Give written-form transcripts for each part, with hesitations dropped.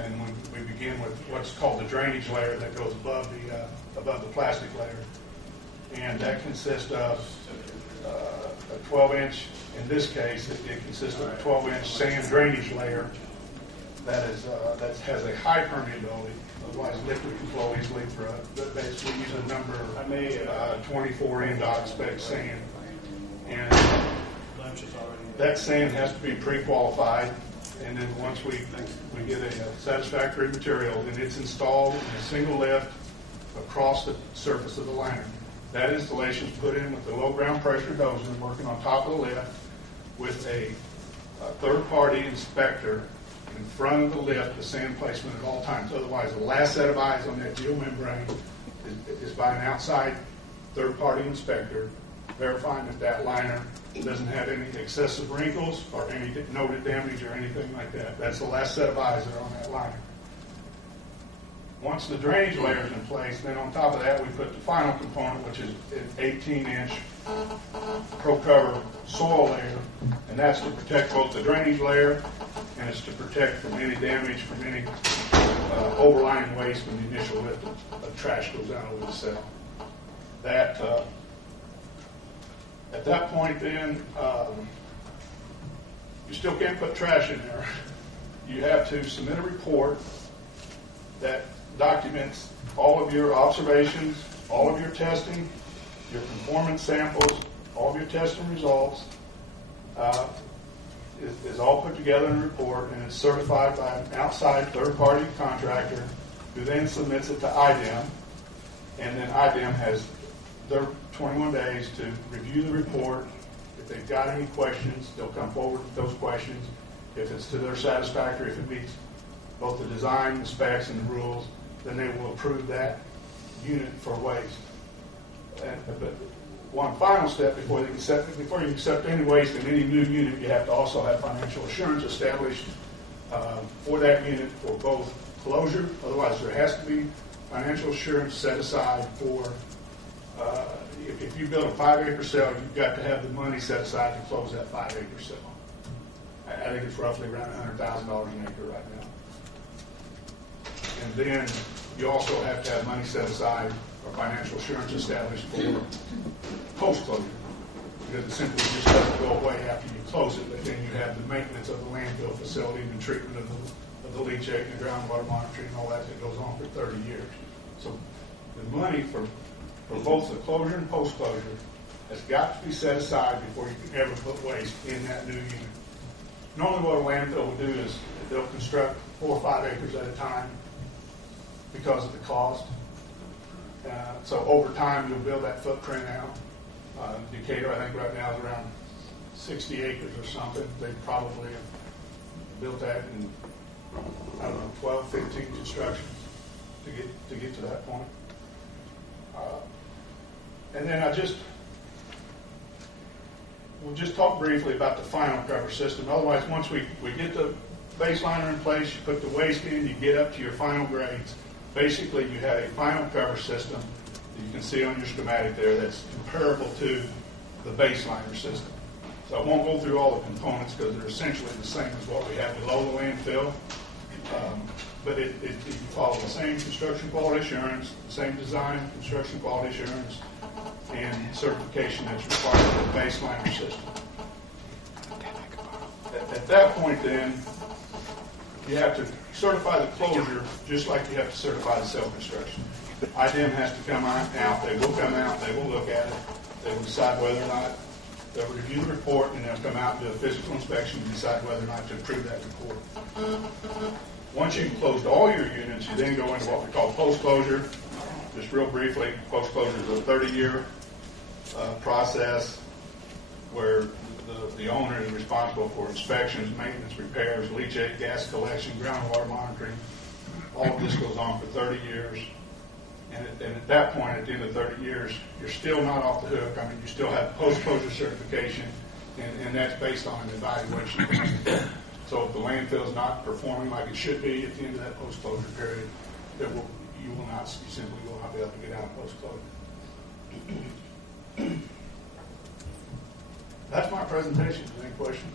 that, and we begin with what's called the drainage layer that goes above the plastic layer, and that consists of a 12-inch. In this case, it consists of a 12-inch sand drainage layer that has a high permeability. Otherwise, liquid can flow easily. Basically, use a number 24 NDOT spec sand, and that sand has to be pre-qualified. And then once we get a satisfactory material, then it's installed in a single lift across the surface of the liner. That installation is put in with the low ground pressure dozer working on top of the lift with a third-party inspector in front of the lift, the sand placement at all times. Otherwise, the last set of eyes on that geomembrane is by an outside third-party inspector verifying that liner doesn't have any excessive wrinkles or any noted damage or anything like that. That's the last set of eyes that are on that liner. Once the drainage layer is in place, then on top of that we put the final component, which is an 18-inch pro-cover soil layer, and that's to protect both the drainage layer and it's to protect from any damage from any overlying waste when the initial lift of trash goes out over the cell. At that point, then, you still can't put trash in there. You have to submit a report that documents all of your observations, all of your testing, your conformance samples, all of your testing results, is all put together in a report, and it's certified by an outside third-party contractor who then submits it to IDEM, and then IDEM has their 21 days to review the report. If they've got any questions, they'll come forward with those questions. If it's to their satisfactory, if it meets both the design, the specs, and the rules, then they will approve that unit for waste. But one final step before you accept any waste in any new unit, you have to also have financial assurance established for that unit for both closure. Otherwise, there has to be financial assurance set aside for if you build a 5-acre cell, you've got to have the money set aside to close that 5-acre cell. I think it's roughly around $100,000 an acre right now. And then you also have to have money set aside or financial assurance established for post-closure, because it simply just doesn't go away after you close it, but then you have the maintenance of the landfill facility and the treatment of the leachate and the groundwater monitoring and all that goes on for 30 years. So the money for both the closure and post-closure has got to be set aside before you can ever put waste in that new unit. Normally what a landfill will do is they'll construct 4 or 5 acres at a time because of the cost. So over time you'll build that footprint out. Decatur, I think right now is around 60 acres or something. They probably have built that in, 12, 15 constructions to get to that point. And then we'll just talk briefly about the final cover system. Otherwise, once we get the base liner in place, you put the waste in, you get up to your final grades. Basically, you have a final cover system that you can see on your schematic there that's comparable to the base liner system. So I won't go through all the components because they're essentially the same as what we have below the landfill. But it follows the same construction quality assurance, the same design, construction quality assurance, and certification that's required for the base liner system. At that point, then, you have to certify the closure just like you have to certify the cell construction. IDEM has to come out. They will come out. They will look at it. They will decide whether or not they'll review the report, and they'll come out and do a physical inspection and decide whether or not to approve that report. Once you've closed all your units, you then go into what we call post-closure. Just real briefly, post-closure is a 30-year process where the owner is responsible for inspections, maintenance, repairs, leachate, gas collection, groundwater monitoring. All of this goes on for 30 years. And at that point, at the end of 30 years, you're still not off the hook. I mean, you still have post-closure certification, and that's based on an evaluation. So if the landfill is not performing like it should be at the end of that post-closure period, you simply will not be able to get out of post-closure. That's my presentation. Any questions?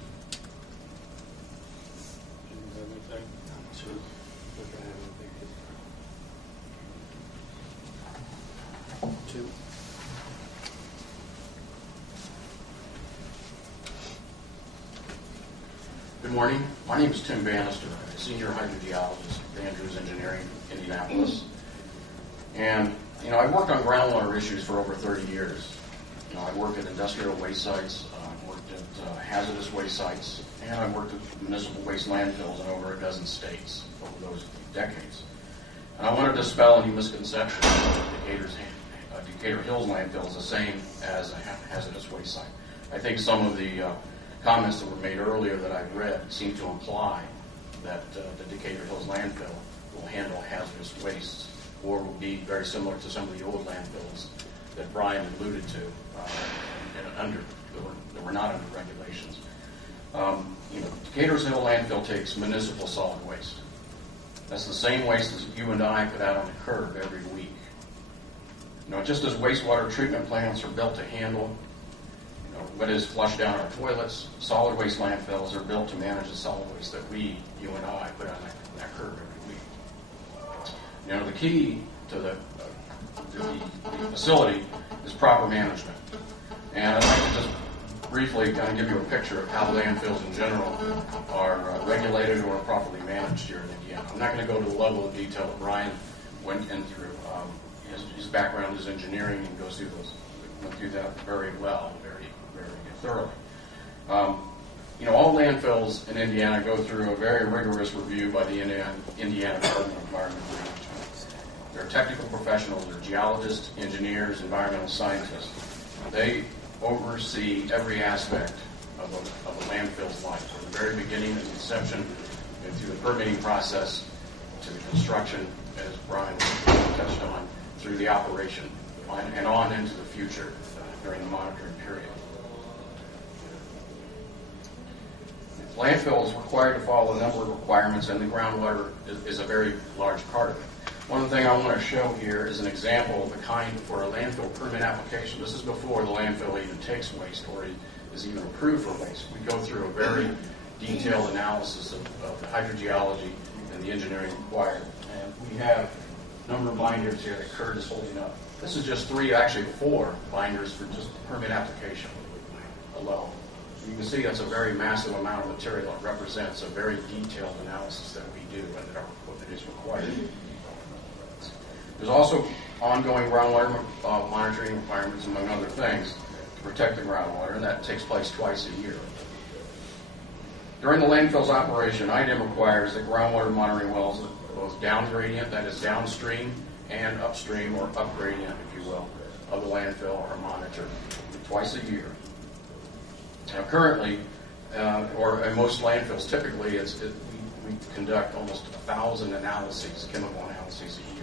morning. My name is Tim Bannister. I'm a senior hydrogeologist at Andrews Engineering, Indianapolis. And, I've worked on groundwater issues for over 30 years. I've worked at industrial waste sites, I've worked at hazardous waste sites, and I've worked at municipal waste landfills in over a dozen states over those decades. And I want to dispel any misconception that Decatur Hills landfill is the same as a hazardous waste site. I think some of the comments that were made earlier that I've read seem to imply that the Decatur Hills landfill will handle hazardous wastes, or will be very similar to some of the old landfills that Brian alluded to that were not under regulations. Decatur Hills landfill takes municipal solid waste. That's the same waste as you and I put out on the curb every week. Just as wastewater treatment plants are built to handle what is flushed down our toilets, solid waste landfills are built to manage the solid waste that you and I put on that curb every week. The key to the facility is proper management. And I'd like to just briefly kind of give you a picture of how landfills in general are regulated or properly managed here in Indiana. I'm not going to go to the level of detail that Brian went in through. His background is engineering and went through that very well, very, very thoroughly. All landfills in Indiana go through a very rigorous review by the Indiana Department of Environmental Management. They're technical professionals, they're geologists, engineers, environmental scientists. They oversee every aspect of a landfill's life, from the very beginning of the inception and through the permitting process to the construction, as Brian touched on, through the operation and on into the future during the monitoring period. The landfill is required to follow a number of requirements, and the groundwater is a very large part of it. One thing I want to show here is an example of the kind for a landfill permit application. This is before the landfill even takes waste or is even approved for waste. We go through a very detailed analysis of the hydrogeology and the engineering required. And we have a number of binders here that Kurt is holding up. This is just 4 binders for just the permit application alone. So you can see that's a very massive amount of material. It represents a very detailed analysis that we do and that is required. There's also ongoing groundwater monitoring requirements, among other things, to protect the groundwater, and that takes place twice a year. During the landfill's operation, IDEM requires that groundwater monitoring wells, both down gradient, that is downstream, and upstream, or up gradient, if you will, of the landfill are monitored twice a year. Now, currently, or in most landfills, typically, we conduct almost 1,000 analyses, chemical analyses a year,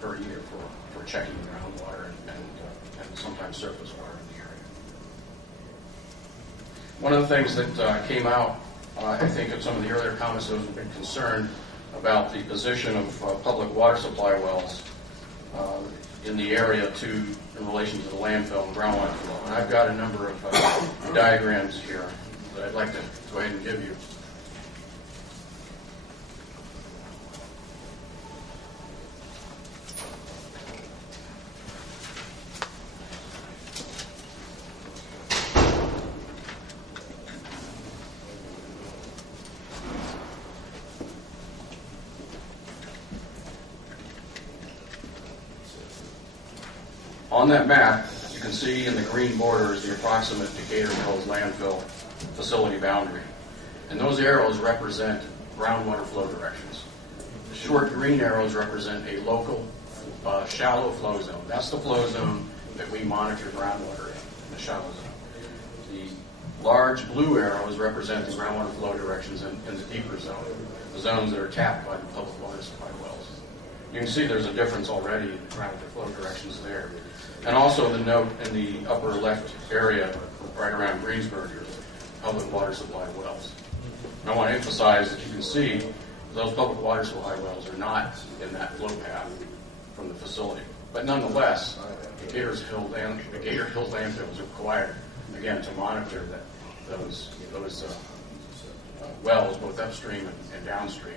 per year for checking groundwater and sometimes surface water in the area. One of the things that came out, I think, in some of the earlier comments, those have been concerned about the position of public water supply wells in the area in relation to the landfill and groundwater flow. And I've got a number of diagrams here that I'd like to go ahead and give you. On that map, you can see in the green border is the approximate Decatur Hills landfill facility boundary. And those arrows represent groundwater flow directions. The short green arrows represent a local shallow flow zone. That's the flow zone that we monitor groundwater in the shallow zone. The large blue arrows represent the groundwater flow directions in the deeper zone, the zones that are tapped by the public water supply wells. You can see there's a difference already in the groundwater flow directions there. And also the note in the upper left area, right around Greensburg, are public water supply wells. And I want to emphasize that you can see those public water supply wells are not in that flow path from the facility. But nonetheless, Decatur Hills landfill is required, again, to monitor those wells, both upstream and downstream,